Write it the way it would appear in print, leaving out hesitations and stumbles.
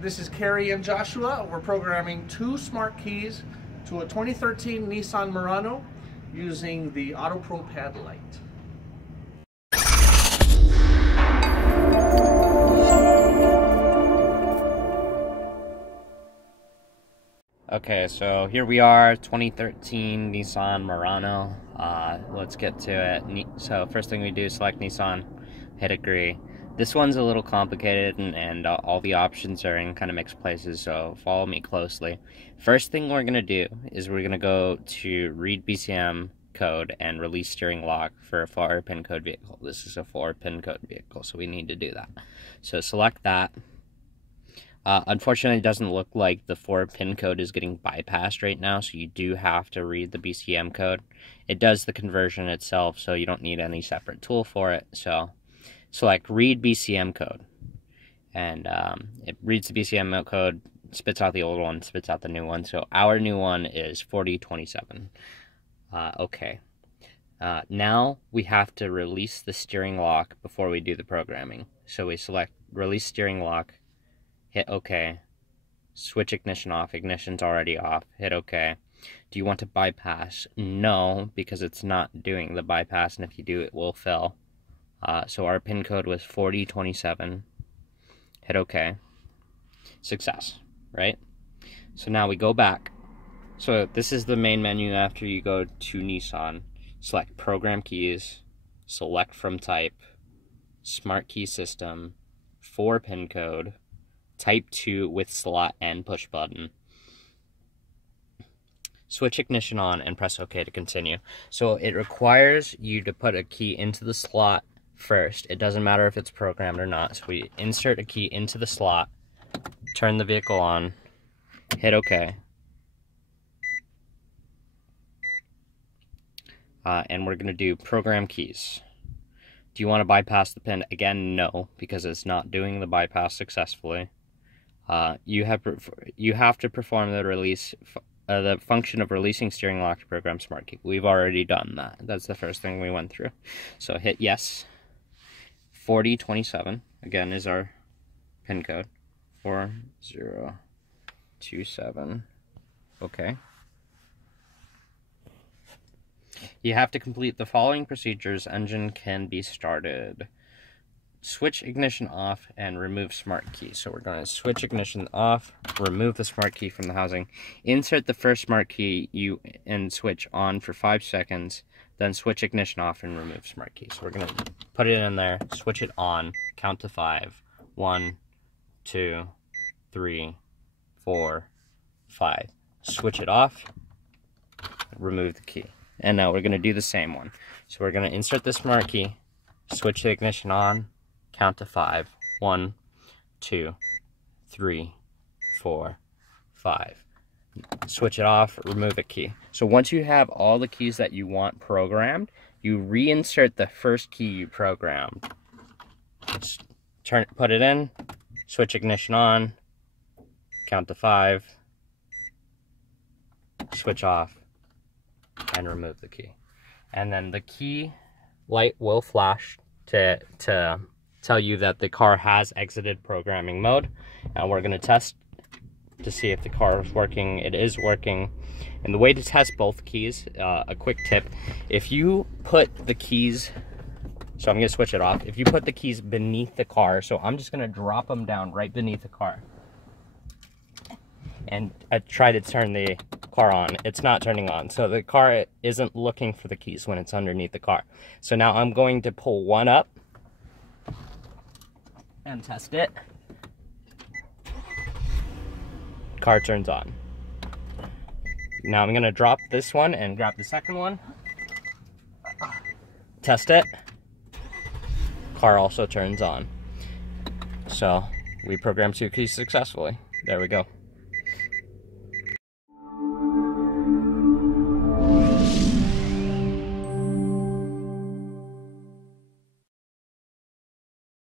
This is Cary and Joshua. We're programming 2 smart keys to a 2013 Nissan Murano using the AutoProPAD LITE. Okay, so here we are, 2013 Nissan Murano. Let's get to it. So first thing we do is select Nissan, hit agree. This one's a little complicated and all the options are in kind of mixed places, so follow me closely. First thing we're going to do is we're going to go to read BCM code and release steering lock for a 4-pin code vehicle. This is a 4-pin code vehicle, so we need to do that. So select that. Unfortunately, it doesn't look like the 4-pin code is getting bypassed right now, so you do have to read the BCM code. It does the conversion itself, so you don't need any separate tool for it. So select read BCM code, and it reads the BCM code, spits out the old one, spits out the new one. So our new one is 4027. Okay. Now we have to release the steering lock before we do the programming. So we select release steering lock, hit OK, switch ignition off, ignition's already off, hit OK. Do you want to bypass? No, because it's not doing the bypass, and if you do, it will fail. So our pin code was 4027, hit OK, success, right? So now we go back. So this is the main menu after you go to Nissan. Select program keys, select from type, smart key system, 4-pin code, type 2 with slot and push button. Switch ignition on and press OK to continue. So it requires you to put a key into the slot first. It doesn't matter if it's programmed or not. So we insert a key into the slot, turn the vehicle on, hit OK. And we're going to do program keys. Do you want to bypass the pin? Again, no, because it's not doing the bypass successfully. You have to perform the release, the function of releasing steering lock to program smart key. We've already done that. That's the first thing we went through. So hit yes. 4027 again is our pin code. 4027. Okay. You have to complete the following procedures. Engine can be started. Switch ignition off and remove smart key. So we're going to switch ignition off, remove the smart key from the housing, insert the first smart key and switch on for 5 seconds, then switch ignition off and remove smart key. So we're going to put it in there, switch it on, count to 5. 1, 2, 3, 4, 5. Switch it off, remove the key. And now we're going to do the same one. So we're going to insert the smart key, switch the ignition on, count to 5. 1, 2, 3, 4, 5. Switch it off, remove the key. So once you have all the keys that you want programmed, you reinsert the first key you programmed. Put it in, switch ignition on, count to 5, switch off, and remove the key. And then the key light will flash to tell you that the car has exited programming mode. And we're going to test to see if the car is working. It is working. And the way to test both keys, a quick tip, if you put the keys, so I'm going to switch it off, if you put the keys beneath the car, so I'm just going to drop them down right beneath the car, and I try to turn the car on, it's not turning on. So the car isn't looking for the keys when it's underneath the car. So now I'm going to pull one up and test it. Car turns on. Now I'm going to drop this one and grab the second one. Test it. Car also turns on. So we programmed 2 keys successfully. There we go.